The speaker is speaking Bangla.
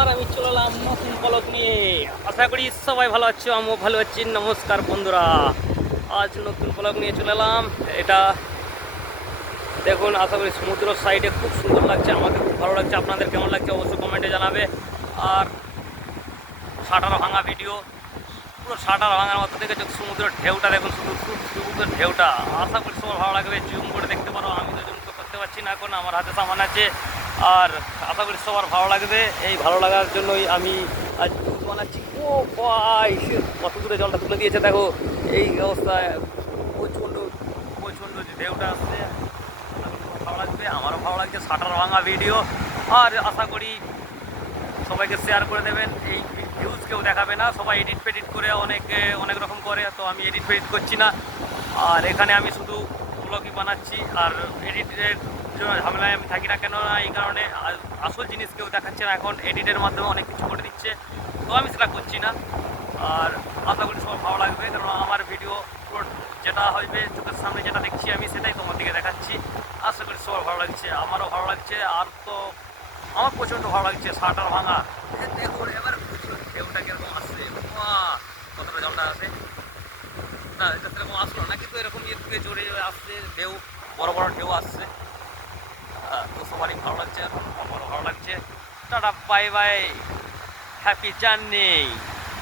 আবার আমি চলে এলাম নতুন ব্লগ নিয়ে। আশা করি সবাই ভালো আছো, আমিও ভালো আছি। নমস্কার বন্ধুরা, আজ নতুন ব্লগ নিয়ে চলে এলাম। এটা দেখুন, আশা করি সমুদ্র সাইডে খুব সুন্দর লাগছে, আমাকে খুব ভালো লাগছে। আপনাদের কেমন লাগছে অবশ্যই কমেন্টে জানাবে। আর শাটার ভাঙা ভিডিও, পুরো শাটার ভাঙার মতো দেখেছো। সমুদ্রের ঢেউটা দেখুন, শুধু সমুদ্রের ঢেউটা। আশা করি সবার ভালো লাগবে। জুম করে দেখতে পারো, আমি তো জুম তো করতে পারছি না এখন, আমার হাতে সামান আছে। আর আশা করি সবার ভালো লাগবে। এই ভালো লাগার জন্যই আমি আজ ভিডিও বানাচ্ছি। ও ভাই, কত দূরে জলটা তুলে দিয়েছে দেখো। এই অবস্থায় প্রচণ্ড প্রচণ্ড যে ঢেউটা আসছে, ভালো লাগবে, আমারও ভালো লাগছে। শাটার ভাঙা ভিডিও। আর আশা করি সবাইকে শেয়ার করে দেবেন। এই ভিউজ কেউ দেখাবে না, সবাই এডিট ফেডিট করে অনেক রকম করে, তো আমি এডিট ফেডিট করছি না। আর এখানে আমি শুধু ব্লগই বানাচ্ছি, আর এডিটের জন্য ঝামেলায় আমি থাকি না। কেন না, এই কারণে আসল জিনিস কেউ দেখাচ্ছে না, এখন এডিটের মাধ্যমে অনেক কিছু করে দিচ্ছে, তো আমি সেটা করছি না। আর আশা করি সবার ভালো লাগবে, কারণ আমার ভিডিও পুরো যেটা হইবে চোখের সামনে যেটা দেখছি আমি সেটাই তোমাদেরকে দেখাচ্ছি। আশা করি সবার ভালো লাগছে, আমারও ভালো লাগছে। আর তো আমার প্রচণ্ড ভালো লাগছে শাটার ভাঙা। দেখুন এবার ঢেউটা কিরকম আসছে, কতটা জলটা আসে না, এটা সেরকম আসলো না, কিন্তু এরকম একটু জোরে জোরে আসছে ঢেউ, বড় বড় ঢেউ আসছে। তো সবারই ভালো লাগছে, আমারও ভালো লাগছে। Tata, bye bye, happy journey.